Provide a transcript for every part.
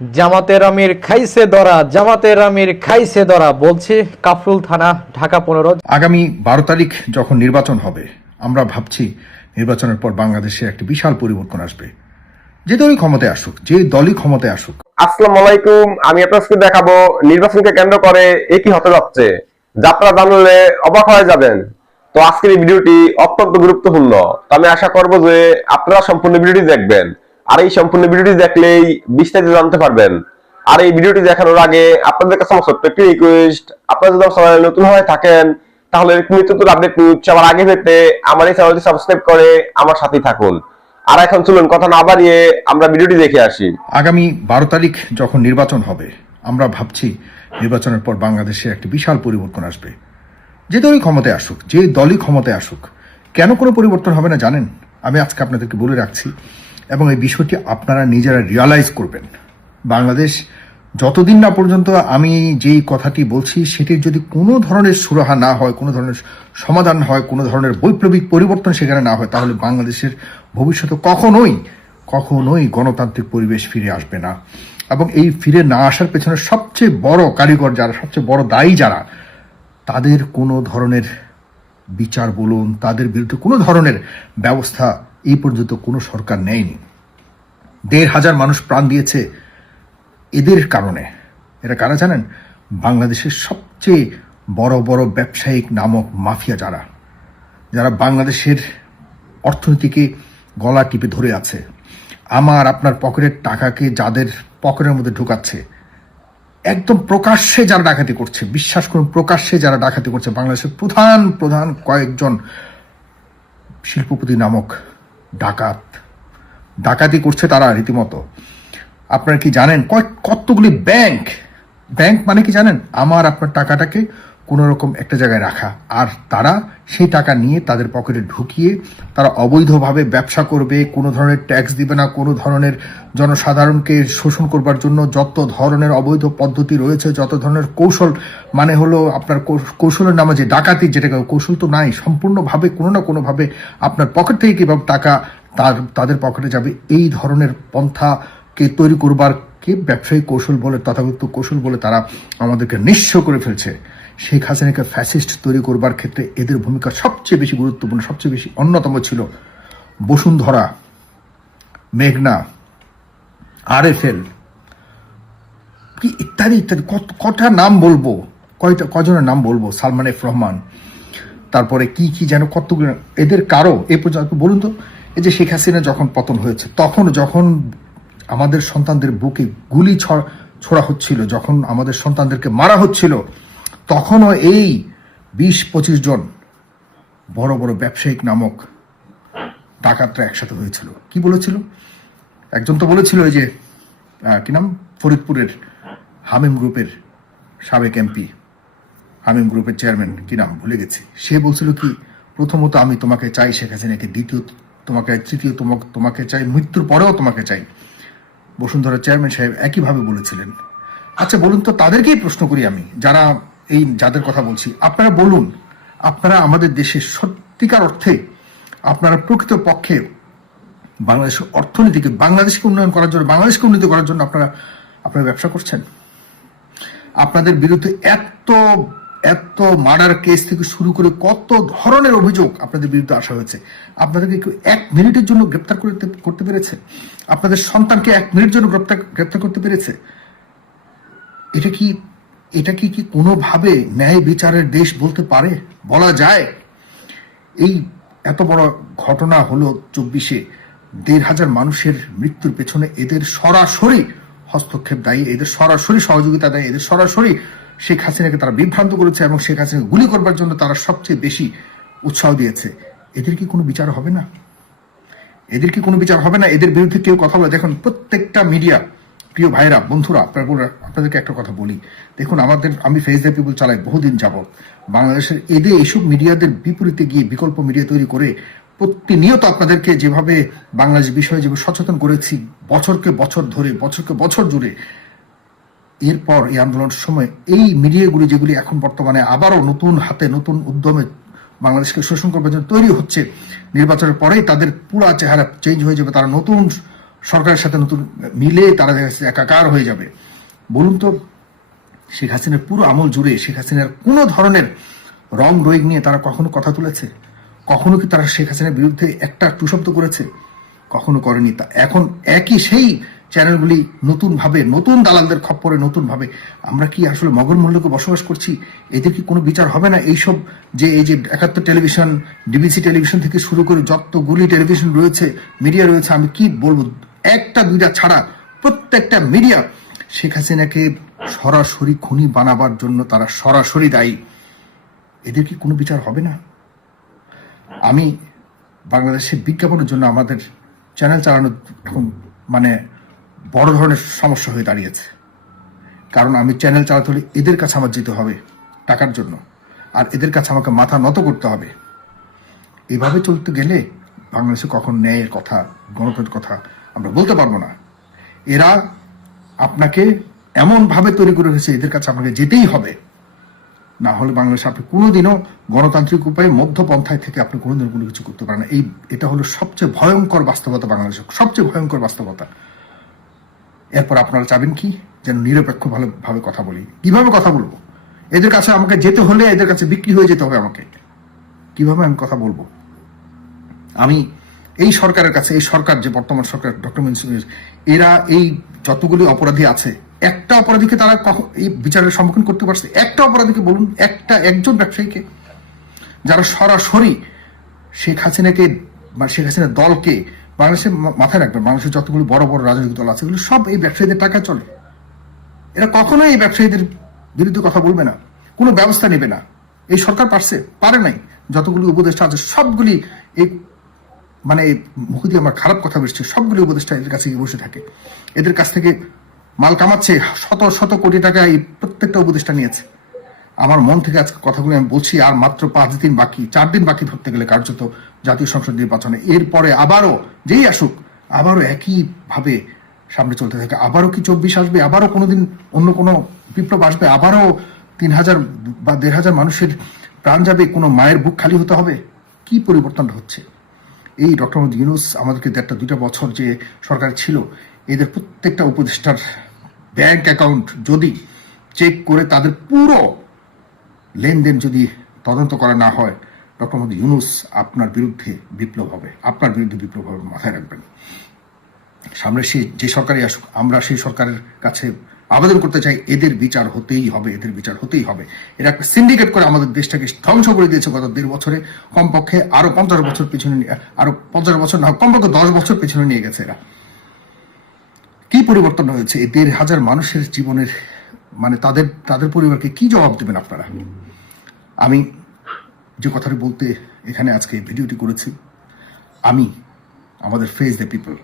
জামাতের আমির খাইছে ধরা, জামাতের আমির খাইছে ধরা বলছে কাফরুল থানা, ঢাকা 15। আগামী 12 তারিখ যখন নির্বাচন হবে, আমরা ভাবছি নির্বাচনের পর বাংলাদেশে একটি বিশাল পরিবর্তন আসবে। যে দলই ক্ষমতায় আসুক, যে দলই ক্ষমতায় আসুক। আসসালামু আলাইকুম। আমি আপনাকে দেখাবো নির্বাচনকে কেন্দ্র করে এ কি হতে যাচ্ছে, যা আপনারা জানলে অবাক হয়ে যাবেন। তো আজকের এই ভিডিওটি অত্যন্ত গুরুত্বপূর্ণ। তো আমি আশা করব যে আপনারা সম্পূর্ণ ভিডিওটি দেখবেন, আর এই সম্পূর্ণ ভিডিওটি দেখলেই বিস্তারিত জানতে পারবেন। আর এই ভিডিওটি দেখানোর আগে আপনাদের কাছে আমার ছোট্ট একটি রিকোয়েস্ট, আপনারা যদি আমার চ্যানেলে নতুন হয়ে থাকেন তাহলে নিত্য নতুন আপডেট নিউজ সবার আগে পেতে আমার এই চ্যানেলটি সাবস্ক্রাইব করে আমার সাথেই থাকুন। আর এখন চলুন কথা না বাড়িয়ে আমরা ভিডিওটি দেখে আসি। আগামী 12 তারিখ যখন নির্বাচন হবে, আমরা ভাবছি নির্বাচনের পর বাংলাদেশে একটি বিশাল পরিবর্তন আসবে। যে দলই ক্ষমতায় আসুক, যে দলই ক্ষমতায় আসুক, কেন কোনো পরিবর্তন হবে না জানেন? আমি আজকে আপনাদেরকে বলে রাখছি, এবং এই বিষয়টি আপনারা নিজেরা রিয়ালাইজ করবেন। বাংলাদেশ যতদিন না পর্যন্ত আমি যেই কথাটি বলছি সেটির যদি কোনো ধরনের সুরাহা না হয়, কোনো ধরনের সমাধান হয়, কোনো ধরনের বৈপ্লবিক পরিবর্তন সেখানে না হয়, তাহলে বাংলাদেশের ভবিষ্যতে কখনোই গণতান্ত্রিক পরিবেশ ফিরে আসবে না। এবং এই ফিরে না আসার পেছনে সবচেয়ে বড় কারিগর যারা, সবচেয়ে বড় দায়ী যারা, তাদের কোনো ধরনের বিচার বলুন, তাদের বিরুদ্ধে কোনো ধরনের ব্যবস্থা এই পর্যন্ত কোনো সরকার নেয়নি। 1,500 মানুষ প্রাণ দিয়েছে এদের কারণে। এরা কারা জানেন? বাংলাদেশের সবচেয়ে বড় বড় ব্যবসায়িক নামক মাফিয়া, যারা বাংলাদেশের অর্থনীতিকে গলা টিপে ধরে আছে। আমার আপনার পকেটের টাকাকে যাদের পকেটের মধ্যে ঢুকাচ্ছে, একদম প্রকাশ্যে যারা ডাকাতি করছে, বিশ্বাস করুন, প্রকাশ্যে যারা ডাকাতি করছে, বাংলাদেশের প্রধান কয়েকজন শিল্পপতি নামক ডাকাতি করছে তারা রীতিমতো। আপনারা কি জানেন কতগুলি ব্যাংক মানে কি জানেন? আমার আপনার টাকাটাকে কোনো রকম একটা জায়গায় রাখা, আর তারা সেই টাকা নিয়ে তাদের পকেটে ঢুকিয়ে তারা অবৈধভাবে ব্যবসা করবে, কোনো ধরনের ট্যাক্স দিবে না, কোনো ধরনের জনসাধারণকে শোষণ করবার জন্য যত ধরনের অবৈধ পদ্ধতি রয়েছে, যত ধরনের কৌশল, মানে হলো আপনার কৌশলের নামে যে ডাকাতি, যেটাকে কৌশল তো নাই, সম্পূর্ণভাবে কোনো না কোনোভাবে আপনার পকেট থেকে কীভাবে টাকা তাদের পকেটে যাবে, এই ধরনের পন্থাকে তৈরি করবার কে ব্যবসায়িক কৌশল বলে, তথাকথিত কৌশল বলে তারা আমাদেরকে নিঃস্ব করে ফেলছে। শেখ হাসিনাকে ফ্যাসিস্ট তৈরি করবার ক্ষেত্রে এদের ভূমিকা সবচেয়ে বেশি গুরুত্বপূর্ণ, সবচেয়ে বেশি অন্যতম ছিল। বসুন্ধরা, মেঘনা, RFL, কি ইত্যাদি ইত্যাদি, কটা নাম বলবো, কজনের নাম বলবো, সালমান এফ রহমান, তারপরে কি যেন কতগুলো, এদের কারো এ পর্যন্ত বলুন তো। এই যে শেখ হাসিনা যখন পতন হয়েছে, যখন আমাদের সন্তানদের বুকে গুলি ছোড়া হচ্ছিল, যখন আমাদের সন্তানদেরকে মারা হচ্ছিল, তখনও এই 20-25 জন বড় বড় ব্যবসায়িক নামক ডাকাতরা একসাথে হয়েছিল। কি বলেছিল? একজন তো বলেছিল, এই যে কি নাম, ফরিদপুরের হামিম গ্রুপের সাবেক MP, হামিম গ্রুপের চেয়ারম্যান, কি নাম ভুলে গেছি, সে বলছিল কি, প্রথমত আমি তোমাকে চাই শেখ হাসিনাকে, দ্বিতীয়ত তোমাকে, তৃতীয় তোমাকে চাই, মৃত্যুর পরেও তোমাকে চাই। বসুন্ধরা চেয়ারম্যান সাহেব একইভাবে বলেছিলেন। আচ্ছা বলুন তো, তাদেরকেই প্রশ্ন করি আমি, যাদের কথা বলছি, আপনারা বলুন, আপনারা আমাদের দেশের সত্যিকার অর্থে, আপনারা প্রকৃত পক্ষে বাংলাদেশের অর্থনীতিকে, বাংলাদেশকে উন্নয়ন করার জন্য, বাংলাদেশকে উন্নতি করার জন্য আপনারা ব্যবসা করছেন? আপনাদের বিরুদ্ধে এত মার্ডার কেস থেকে শুরু করে কত ধরনের অভিযোগ আপনাদের বিরুদ্ধে আসা হয়েছে। আপনাদেরকে কেউ 1 মিনিটের জন্য গ্রেপ্তার করতে পেরেছে? আপনাদের সন্তানকে 1 মিনিট জন্য গ্রেপ্তার করতে পেরেছে? এটা কি কোনোভাবে ন্যায় বিচারের দেশ বলা যায়? এই এত বড় ঘটনা হলো 24-এ, 1,500 মানুষের মৃত্যুর পেছনে এদের সরাসরি হস্তক্ষেপ দায়ী, এদের সরাসরি সহযোগিতা দায়ী, এদের সরাসরি শেখ হাসিনাকে তারা বিভ্রান্ত করেছে, এবং শেখ হাসিনাকে গুলি করবার জন্য তারা সবচেয়ে বেশি উৎসাহ দিয়েছে। এদের কি কোনো বিচার হবে না? এদের বিরুদ্ধে কেউ কথা বলে? দেখুন, প্রত্যেকটা মিডিয়া, প্রিয় ভাইরা, বন্ধুরা, আপনাদেরকে একটা কথা বলি, দেখুন, আমি ফেস দ্য পিপল চালাই বহুদিন যাবত। বাংলাদেশের এইসব মিডিয়াদের বিপরীতে গিয়ে বিকল্প মিডিয়া তৈরি করে প্রতিনিয়ত আপনাদেরকে যেভাবে বাংলাদেশ বিষয়ে যেভাবে সচেতন করেছি বছরকে বছর জুড়ে, এরপর এই আন্দোলনের সময় এই মিডিয়াগুলি, যেগুলি এখন বর্তমানে আবারও নতুন হাতে, নতুন উদ্যমে বাংলাদেশকে শোষণ করবার জন্য তৈরি হচ্ছে, নির্বাচনের পরেই তাদের পুরা চেহারা চেঞ্জ হয়ে যাবে, তারা নতুন সরকারের সাথে নতুন মিলে তারা দেখা যাচ্ছে একাকার হয়ে যাবে। বলুন তো, শেখ হাসিনার পুরো আমল জুড়ে শেখ হাসিনার কোনো ধরনের রং রোগ নিয়ে তারা কখনো কথা তুলেছে? কখনো কি তারা শেখ হাসিনার বিরুদ্ধে একটা টুশব্দ করেছে? কখনো করেনি। তা এখন একই সেই চ্যানেলগুলি নতুন ভাবে, নতুন দালালদের খপ্পরে নতুন ভাবে, আমরা কি আসলে মগর মূল্যকে বসবাস করছি? এদের কি কোনো বিচার হবে না? এইসব যে এই যে ৭১ টেলিভিশন, ডিবিসি টেলিভিশন থেকে শুরু করে যতগুলি টেলিভিশন রয়েছে, মিডিয়া রয়েছে, আমি কি বলবো, একটা দুইটা ছাড়া প্রত্যেকটা মিডিয়া শেখ হাসিনাকে সরাসরি খুনি বানাবার জন্য তারা সরাসরি দায়ী। এদের কি কোনো বিচার হবে না? আমি বাংলাদেশের বিজ্ঞাপনের জন্য আমাদের চ্যানেল চালানো এখন মানে বড় ধরনের সমস্যা হয়ে দাঁড়িয়েছে। কারণ আমি চ্যানেল চালাতে হলে এদের কাছে আমার যেতে হবে টাকার জন্য, আর এদের কাছে আমাকে মাথা নত করতে হবে। এভাবে চলতে গেলে বাংলাদেশে কখন ন্যায়ের কথা, গণতন্ত্রের কথা আমরা বলতে পারবো না। এরা আপনাকে এমন ভাবে তৈরি করে রেখেছে, এদের কাছে আপনাকে যেতেই হবে, না হলে বাংলাদেশে আপনি কোনোদিনও গণতান্ত্রিক উপায়ে মধ্যপন্থায় থেকে আপনি কোনোদিন কোনো কিছু করতে পারেন না। এটা হলো সবচেয়ে ভয়ঙ্কর বাস্তবতা, বাংলাদেশের সবচেয়ে ভয়ঙ্কর বাস্তবতা। এরপর আপনারা চাবেন কি যেন নিরপেক্ষ ভাবে কথা বলি? কিভাবে কথা বলবো? এদের কাছে আমাকে যেতে হলে এদের কাছে বিক্রি হয়ে যেতে হবে আমাকে। কিভাবে আমি কথা বলবো? আমি এই সরকারের কাছে, এই সরকার যে বর্তমান সরকার ডক্টর ইউনূস, এরা এই যতগুলি অপরাধী আছে, একটা অপরাধীকে তারা এই বিচারের সম্মুখীন করতে পারছে? একটা অপরাধীকে বলুন, একজন ব্যবসায়ীকে, যারা সরাসরি শেখ হাসিনাকে বা শেখ হাসিনার দলকে, বাংলাদেশের মাথায় রাখবেন, বাংলাদেশের যতগুলো বড় বড় রাজনৈতিক দল আছে এগুলো সব এই ব্যবসায়ীদের টাকা চলে। এরা কখনোই এই ব্যবসায়ীদের বিরুদ্ধে কথা বলবে না, কোনো ব্যবস্থা নেবে না। এই সরকার পারে নাই। যতগুলি উপদেষ্টা আছে সবগুলি এই মানে মুখ দিয়ে আমার খারাপ কথা বেরছে, সবগুলি উপদেষ্টা এদের কাছে বসে থাকে, এদের কাছ থেকে মাল কামাচ্ছে, শত শত কোটি টাকা এই প্রত্যেকটা উপদেষ্টা নিয়েছে। আমার মন থেকে আজকে কথাগুলো আমি বলছি। আর মাত্র 5 দিন বাকি, 4 দিন বাকি ধরতে গেলে কার্যত জাতীয় সংসদ নির্বাচনে। এরপরে আবারও যেই আসুক, আবারও একই ভাবে সামনে চলতে থাকে। আবারও কি 24 আসবে? আবারও কোনোদিন অন্য কোনো বিপ্লব আসবে? আবারও 3000 বা 1500 মানুষের প্রাণ যাবে? কোনো মায়ের বুক খালি হতে হবে? কি পরিবর্তনটা হচ্ছে? এই ডক্টর মোহাম্মদ ইউনূস আমাদেরকে 1.5-2 বছর যে সরকার ছিল, এদের প্রত্যেকটা উপদেষ্টার ব্যাংক অ্যাকাউন্ট যদি চেক করে তাদের পুরো লেনদেন যদি তদন্ত করা না হয়, ডক্টর মোহাম্মদ ইউনূস আপনার বিরুদ্ধে বিপ্লব হবে, আপনার বিরুদ্ধে বিপ্লব হবে, মাথায় রাখবেন। সামনে যে সরকারই আসুক, আমরা সেই সরকারের কাছে আবেদন করতে চাই, এদের বিচার হতেই হবে, এদের বিচার হতেই হবে। এরা একটা সিন্ডিকেট করে আমাদের দেশটাকে ধ্বংস করে দিয়েছে গত 1.5 বছরে। কমপক্ষে আরো 50 বছর পিছনে, আরো 50 বছর না, কমপক্ষে 10 বছর পিছনে নিয়ে গেছে এরা। কি পরিবর্তন হয়েছে এই 1,500 মানুষের জীবনের, মানে তাদের পরিবারকে কি জবাব দেবেন আপনারা? আমি যে কথাটি বলতে এখানে আজকে ভিডিওটি করেছি, আমি আমাদের ফেস দ্য পিপল,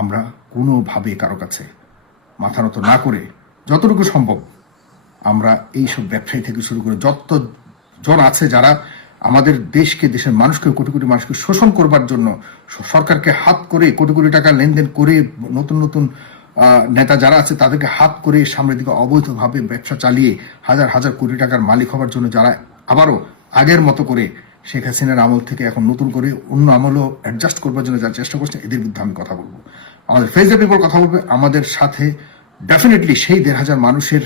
আমরা কোনোভাবে কারো কাছে মাথা নত না করে যতটুকু সম্ভব আমরা এইসব ব্যবসায়ী থেকে শুরু করে যতজন আছে যারা আমাদের দেশকে, দেশের মানুষকে, কোটি কোটি মানুষকে শোষণ করবার জন্য সরকারকে হাত করে কোটি কোটি টাকা লেনদেন করে, নতুন নতুন নেতা যারা আছে তাদেরকে হাত করে সামনের দিকে অবৈধভাবে ব্যবসা চালিয়ে হাজার হাজার কোটি টাকার মালিক হবার জন্য যারা আবারও আগের মতো করে শেখ হাসিনার আমল থেকে এখন নতুন করে অন্য আমলও অ্যাডজাস্ট করবার জন্য যারা চেষ্টা করছে, এদের বিরুদ্ধে আমি কথা বলবো। আমাদের ফেস দ্য পিপল কথা বলবে, আমাদের সাথে ডেফিনেটলি সেই 1,500 মানুষের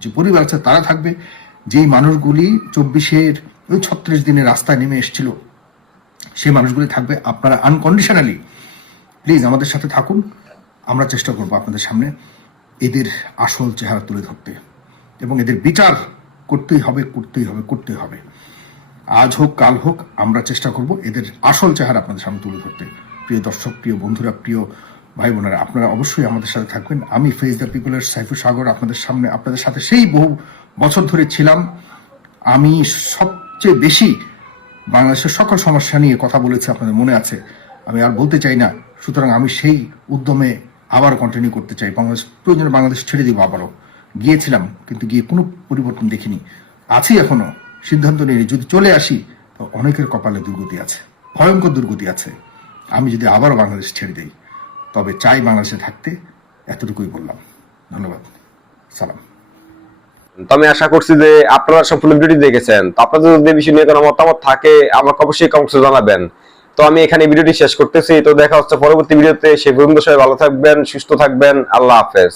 যে পরিবার আছে তারা থাকবে, যেই মানুষগুলি 24-এর ওই 36 দিনের রাস্তায় নেমে এসেছিল সেই মানুষগুলি থাকবে। আপনারা আনকন্ডিশনালি প্লিজ আমাদের সাথে থাকুন। আমরা চেষ্টা করবো আপনাদের সামনে এদের আসল চেহারা তুলে ধরতে, এবং এদের বিচার করতেই হবে, করতেই হবে, করতেই হবে। আজ হোক কাল হোক আমরা চেষ্টা করব এদের আসল চেহারা আপনাদের সামনে তুলে ধরতে। প্রিয় দর্শক, প্রিয় বন্ধুরা, প্রিয় ভাই বোনেরা, আপনারা অবশ্যই আমাদের সাথে থাকবেন। আমি ফেস দ্য পিপলের সাইফুল সাগর আপনাদের সাথে সেই বহু বছর ধরে ছিলাম। আমি সবচেয়ে বেশি বাংলাদেশের সকল সমস্যা নিয়ে কথা বলেছি, আপনাদের মনে আছে। আমি আর বলতে চাই না, সুতরাং আমি সেই উদ্যমে আবার কন্টিনিউ করতে চাই। প্রয়োজনে বাংলাদেশ ছেড়ে দিব আবারও। গিয়েছিলাম কিন্তু গিয়ে কোনো পরিবর্তন দেখিনি, আছি এখনো, সিদ্ধান্ত নিয়ে যদি চলে আসি তো অনেকের কপালে দুর্গতি আছে, ভয়ঙ্কর দুর্গতি আছে। আমি যদি আবারও বাংলাদেশ ছেড়ে দিই তবে চাই বাংলাদেশে থাকতে। এতটুকুই বললাম, ধন্যবাদ, সালাম। তো আমি আশা করছি যে আপনারা সম্পূর্ণ ভিডিওটি দেখেছেন। তো আপনাদের যদি এই বিষয় নিয়ে কোনো মতামত থাকে আমাকে অবশ্যই কমেন্টে জানাবেন। তো আমি এখানে ভিডিওটি শেষ করতেছি। তো দেখা হচ্ছে পরবর্তী ভিডিওতে। সে পর্যন্ত সবাই ভালো থাকবেন, সুস্থ থাকবেন। আল্লাহ হাফেজ।